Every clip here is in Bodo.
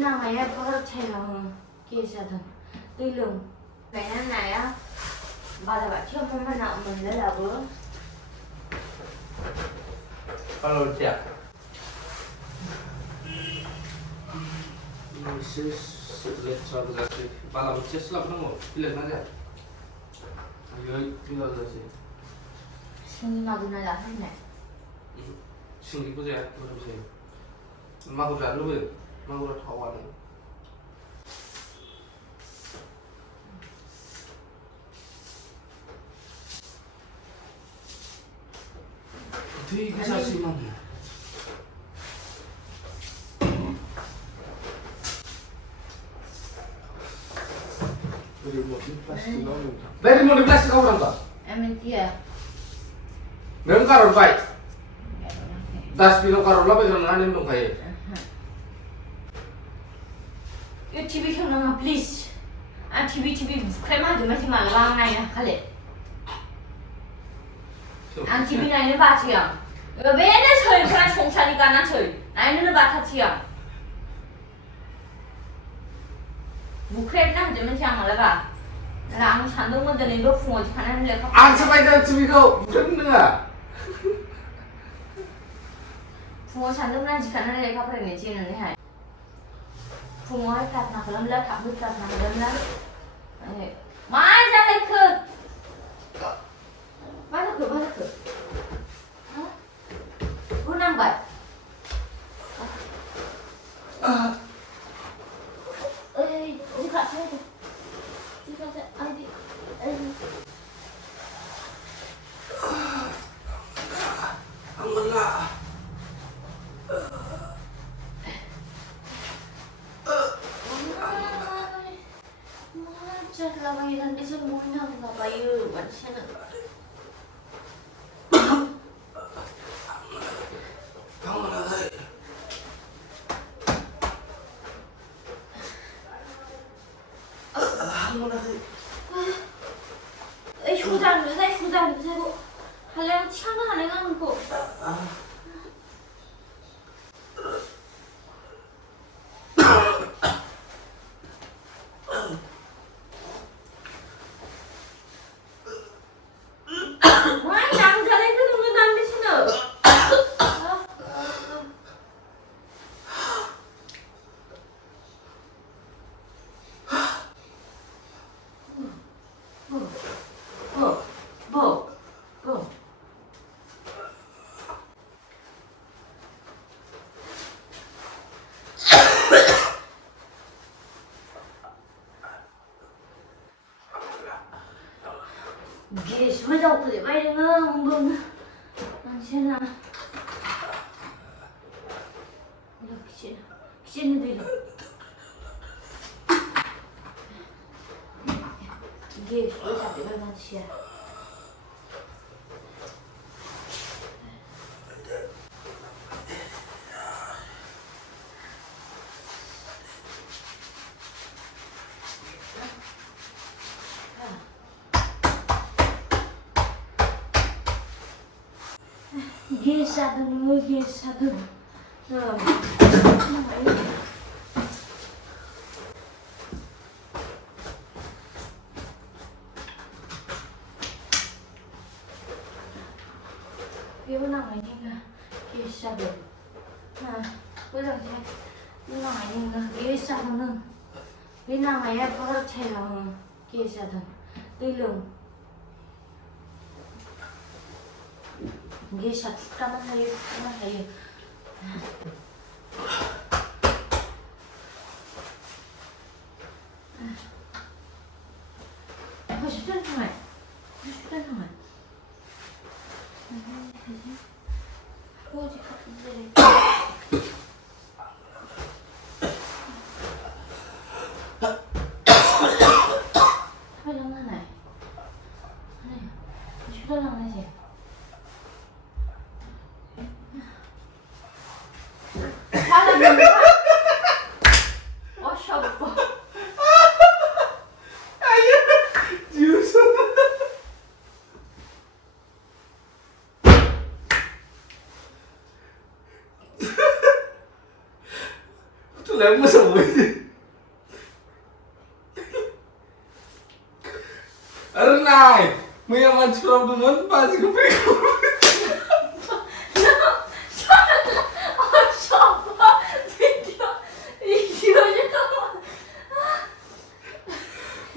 nào mày em có thể là kia sao thần tuy lường mày năm này á bao giờ bạn chưa muốn mà nào mình đấy là bữa Kalau dia lihat suatu kasih malam lah nunggu lihat aja ayo tinggal kasih sinh mà bữa nay là thế này singgih ku ya belum sih mau udah dulu ya mau udah kawan itu bisa sih mana dari mau di plastik kau orang tak? em kia Memang karun baik. Das bilang karun lah betul nganin dong kayak. You TV không nào please à TV khai mà thì mà làm này à khá lệ anh TV này nó ba triệu rồi bé nó chơi phải không chơi đi cả nó chơi này nó ba triệu 뭐 크랩 좀 chẳng là bà làm sản phẩm mình nên đốt phun khả năng là không An sampai ke Cibiko bener nggak? phun sản phẩm này khả năng là không phải người chi này hay phun nói cắt nào lâm lát thảm bứt cắt nào lâm lát mai ra đây khử mai ra khử cô năm bảy ê đi khát thế đi khát thế ai đi Alhamdulillah. Chắc là mày đang đi trên mũi nằm và mày vẫn xem được Kamu mana đây? Kamu mana đây? 에 휴장 세고 할래는 차가 안 해가는 거 와이 남자네 그놈은 안 되시나 뭐 이게 심하다고 그래 빨리 한번 당신아 이렇게 귀신들이 이게 심하다 내가 난치야 이게 사든 Biếu nào mày nhìn kia sao được bây giờ thế biếu nào mày nhìn kia sao được biếu nào mày em có thể là kia sao được tuy lường 이게 샷가만 하여 쉽잖아 정말 꼬지 같은데 하려나 쉽잖아 하지 Tulen moजां मोनो आरो नाय मैया मानसिफ्रा बुंदोंमोन बाजिखौ फ्रेंक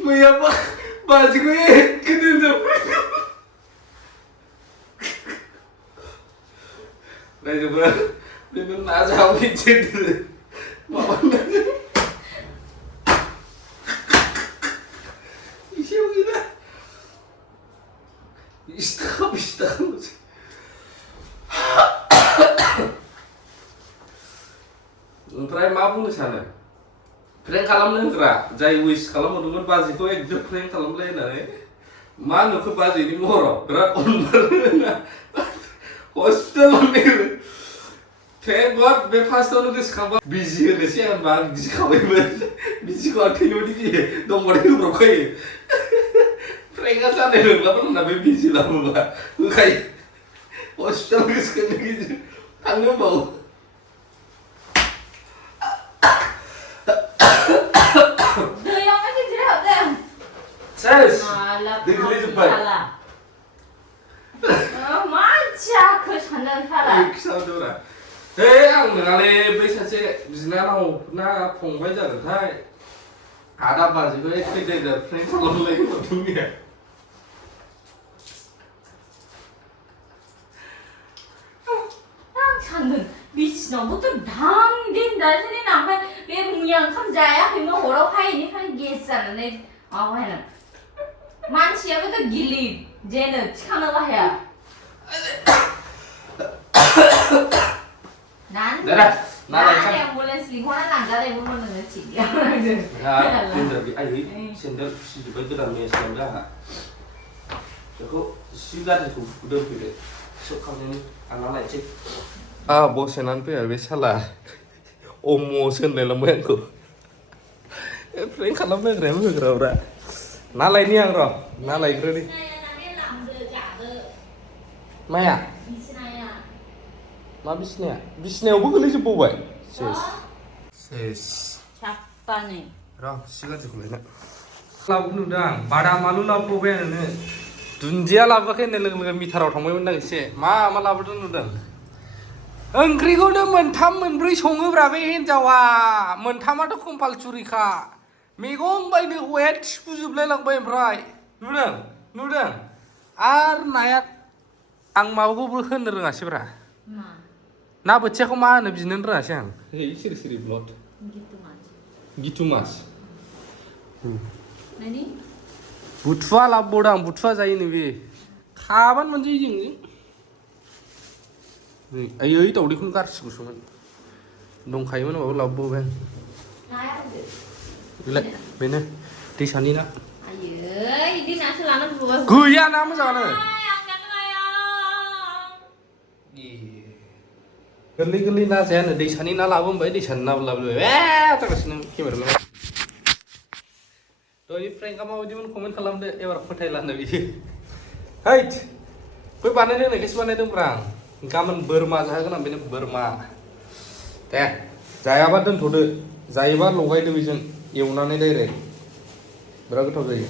मैया बाजिखौ एखे दोनदों रायजोफोरा बेनो ना जाबाय जेथे माबानानै एसेबो गैला 20 थाखा 20 थाखा ओमफ्राय मा बुंनो सानो फ्रेंक खालामनो होग्रा जाय उइस खालामहरदोंमोन बाजिखौ एकदम फ्रेंक खालामलाय होननानै मा नुखो बाजिनि महराव बिराद अनबार हस्पिटालाव नेरो थेंक गड बे फार्स्टआवनो गोसोखांबा बिजि होनोसै आं होनबा आं गिखाबायमोन बिजिखौ आं थैनोबायदि गियो दंबाथाय होब्रबखायो फ्रेंकआ जानाय नंलामोन होनना बे बिजि लाबोबा होखायो हस्पिटाल गोसोखांनो गियो थांनो होनबावो Ses, दैखौलाय जोब्बाय मा जाखो सानदों साला खिथाहरदोब्रा हे आं नङालै बै सासे बिनानाव ना फंबाय जागोनथाय आदा बाजिखौ एखे जायगा फ्रेंक खालामलाय हरदों मैया आं सानदों बिसिनावबोथ' धांदिन दासोनि ओमफ्राय बे मैया ओंखाम जायाखैमोन हराव फायैनिफ्राय गेस जानानै माबाहायना मानसियाबोथ' गिलिर जेनो थिखांनोबो हाया नालाय एम्बुलेन्स लिंहरना लांजालायगौमोन नोङो थिग आयै सेन्देल खुसिजोब्बाय गोदान मेस लांदों आंहा बेखौ सि गाज्रिखौ दोनफैदो सोबखांनायनि आंना लायनोसै बसेनानै फैया बे साला अम'सो होनलायलांबाय आंखौ फ्रेंक खालामनो होग्राब्रा ना लायनि आं र' ना लायग्रोनि माया मा बिसिनाया बिसिनायावबो गोलैजोबबावबाय सेस साफानो र' सि गाज्रिखौ लायनो लाबो नुदों आं बादाम आलु लाबोबावबाय आं नोंनो दुन्दिया लाबोआखै होननाय लोगो लोगो मिटाराव थांबायमोन आं एसे मा लाबोदों नुदों ओंख्रिखौनो मोनथाम मोनब्रै सङोब्रा बे हिन्जावा मोनथामाथ' कम्पालसुरिखा मैगं बायनो हौवाया थिफुजोबलाय लांबाय ओमफ्राय नुदों आरो नाया आं माबाखौबो होनो रोङासैब्रा ना बोथियाखौ मा होनो बिनो रोङासै आं सिरि सिरि ब्लड गितु मास बुथुवा लाबोबावदों आं बुथुवा जायोनो बे खाबानो मोनजायो जों आयै दावदैखौनो गारसिगौसोमोन दंखायोमोन होनबाबो लाबोबावबाय आं बेनो दैसानि ना आयै इदि नासो लानांगौ गैया ना मोजाङानो गोरलै गोरलै ना जायानो दैसानि ना लाबो होनबाय दैसानि ना लाबोबाय जागासिनो केमेरायाव दहाय फ्रेंकआ माबायदिमोन कमेन्ट खालामदो एबार फोथायलानो बियो हैद बै बानायनो होनायखायसो बानायदोंब्रा आं गाबोन बोरमा जाहोगोन आं बेनो बोरमा दे जायाबा दोनथ'दो जायोबा लगायदो बेजों एवनानै डाइरेक्ट बिराद गोथाव जायो